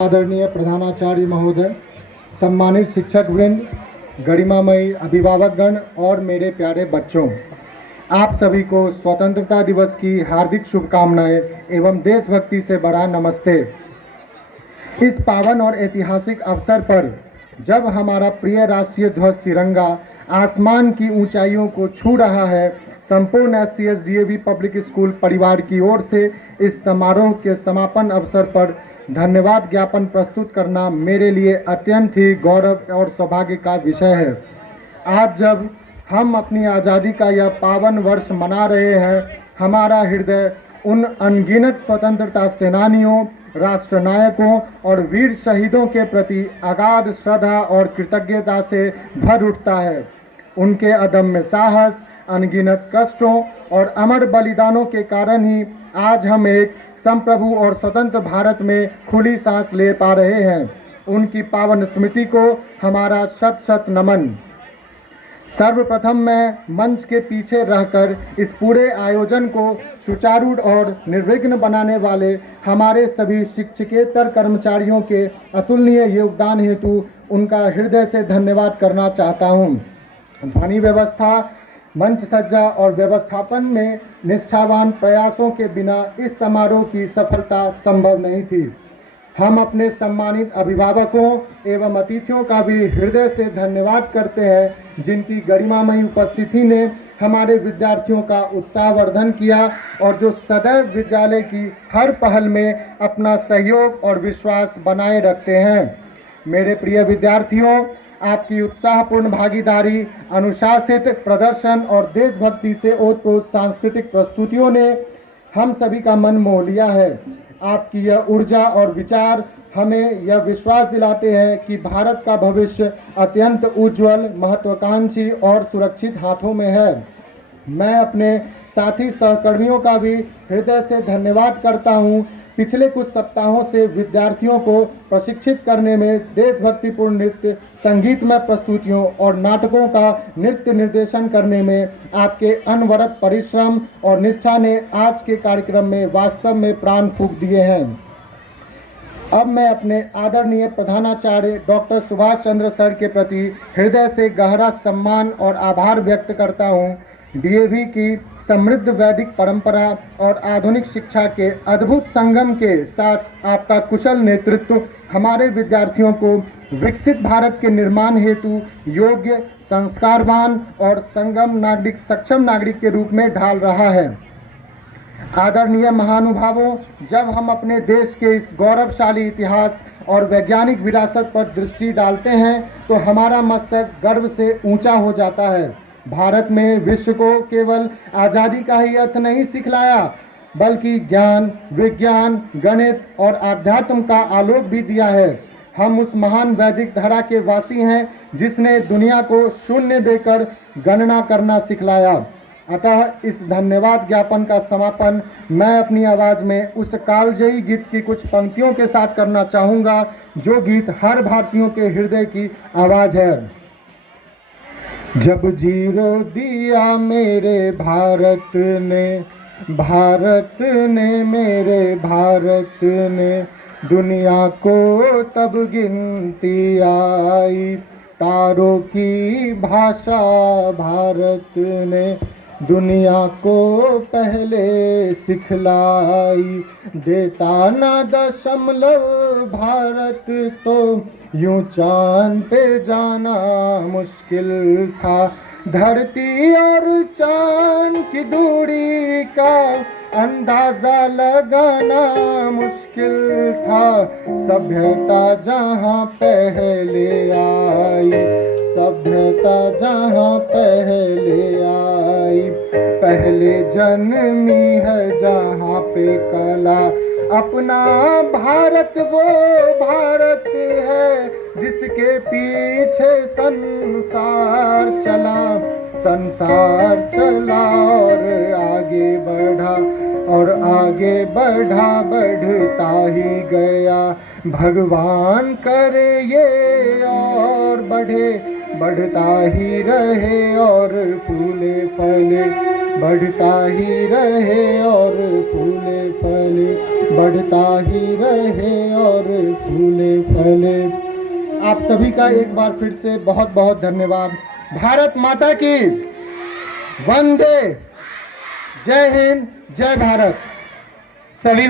आदरणीय प्रधानाचार्य महोदय, सम्मानित शिक्षक वृंद, गरिमामयी अभिभावकगण और मेरे प्यारे बच्चों, आप सभी को स्वतंत्रता दिवस की हार्दिक शुभकामनाएं एवं देशभक्ति से बड़ा नमस्ते। इस पावन और ऐतिहासिक अवसर पर जब हमारा प्रिय राष्ट्रीय ध्वज तिरंगा आसमान की ऊंचाइयों को छू रहा है, संपूर्ण SCSDAV पब्लिक स्कूल परिवार की ओर से इस समारोह के समापन अवसर पर धन्यवाद ज्ञापन प्रस्तुत करना मेरे लिए अत्यंत ही गौरव और सौभाग्य का विषय है। आज जब हम अपनी आज़ादी का यह पावन वर्ष मना रहे हैं, हमारा हृदय उन अनगिनत स्वतंत्रता सेनानियों, राष्ट्रनायकों और वीर शहीदों के प्रति अगाध श्रद्धा और कृतज्ञता से भर उठता है। उनके अदम्य साहस, अनगिनत कष्टों और अमर बलिदानों के कारण ही आज हम एक संप्रभु और स्वतंत्र भारत में खुली सांस ले पा रहे हैं। उनकी पावन स्मृति को हमारा शत शत नमन। सर्वप्रथम मैं मंच के पीछे रहकर इस पूरे आयोजन को सुचारू और निर्विघ्न बनाने वाले हमारे सभी शिक्षकेतर कर्मचारियों के अतुलनीय योगदान हेतु उनका हृदय से धन्यवाद करना चाहता हूँ। ध्वनि व्यवस्था, मंच सज्जा और व्यवस्थापन में निष्ठावान प्रयासों के बिना इस समारोह की सफलता संभव नहीं थी। हम अपने सम्मानित अभिभावकों एवं अतिथियों का भी हृदय से धन्यवाद करते हैं, जिनकी गरिमामयी उपस्थिति ने हमारे विद्यार्थियों का उत्साहवर्धन किया और जो सदैव विद्यालय की हर पहल में अपना सहयोग और विश्वास बनाए रखते हैं। मेरे प्रिय विद्यार्थियों, आपकी उत्साहपूर्ण भागीदारी, अनुशासित प्रदर्शन और देशभक्ति से ओतप्रोत सांस्कृतिक प्रस्तुतियों ने हम सभी का मन मोह लिया है। आपकी यह ऊर्जा और विचार हमें यह विश्वास दिलाते हैं कि भारत का भविष्य अत्यंत उज्जवल, महत्वाकांक्षी और सुरक्षित हाथों में है। मैं अपने साथी सहकर्मियों का भी हृदय से धन्यवाद करता हूँ। पिछले कुछ सप्ताहों से विद्यार्थियों को प्रशिक्षित करने में देशभक्तिपूर्ण नृत्य, संगीतमय प्रस्तुतियों और नाटकों का नृत्य निर्देशन करने में आपके अनवरत परिश्रम और निष्ठा ने आज के कार्यक्रम में वास्तव में प्राण फूंक दिए हैं। अब मैं अपने आदरणीय प्रधानाचार्य डॉक्टर सुभाष चंद्र सर के प्रति हृदय से गहरा सम्मान और आभार व्यक्त करता हूँ। DAV की समृद्ध वैदिक परंपरा और आधुनिक शिक्षा के अद्भुत संगम के साथ आपका कुशल नेतृत्व हमारे विद्यार्थियों को विकसित भारत के निर्माण हेतु योग्य, संस्कारवान और सक्षम नागरिक के रूप में ढाल रहा है। आदरणीय महानुभावों, जब हम अपने देश के इस गौरवशाली इतिहास और वैज्ञानिक विरासत पर दृष्टि डालते हैं तो हमारा मस्तक गर्व से ऊंचा हो जाता है। भारत में विश्व को केवल आज़ादी का ही अर्थ नहीं सिखलाया, बल्कि ज्ञान, विज्ञान, गणित और आध्यात्म का आलोक भी दिया है। हम उस महान वैदिक धारा के वासी हैं जिसने दुनिया को शून्य देकर गणना करना सिखलाया। अतः इस धन्यवाद ज्ञापन का समापन मैं अपनी आवाज़ में उस कालजयी गीत की कुछ पंक्तियों के साथ करना चाहूँगा, जो गीत हर भारतीयों के हृदय की आवाज़ है। जब जीरो दिया मेरे भारत ने मेरे भारत ने, दुनिया को तब गिनती आई। तारों की भाषा भारत ने दुनिया को पहले सिखलाई। देता ना दशमलव भारत तो यूं चांद पे जाना मुश्किल था। धरती और चांद की दूरी का अंदाजा लगाना मुश्किल था। सभ्यता जहाँ पहले आई, सभ्यता जहाँ पहले आई, पहले जन्मी है जहाँ पे कला। अपना भारत वो भारत है जिसके पीछे संसार चला, संसार चला और आगे बढ़ा, और आगे बढ़ा बढ़ता ही गया। भगवान करे ये और बढ़े, बढ़ता ही रहे और फूले फले, बढ़ता ही रहे और फूले फले, बढ़ता ही रहे और फूले फले। आप सभी का एक बार फिर से बहुत बहुत धन्यवाद। भारत माता की वंदे, जय हिंद, जय भारत। सभी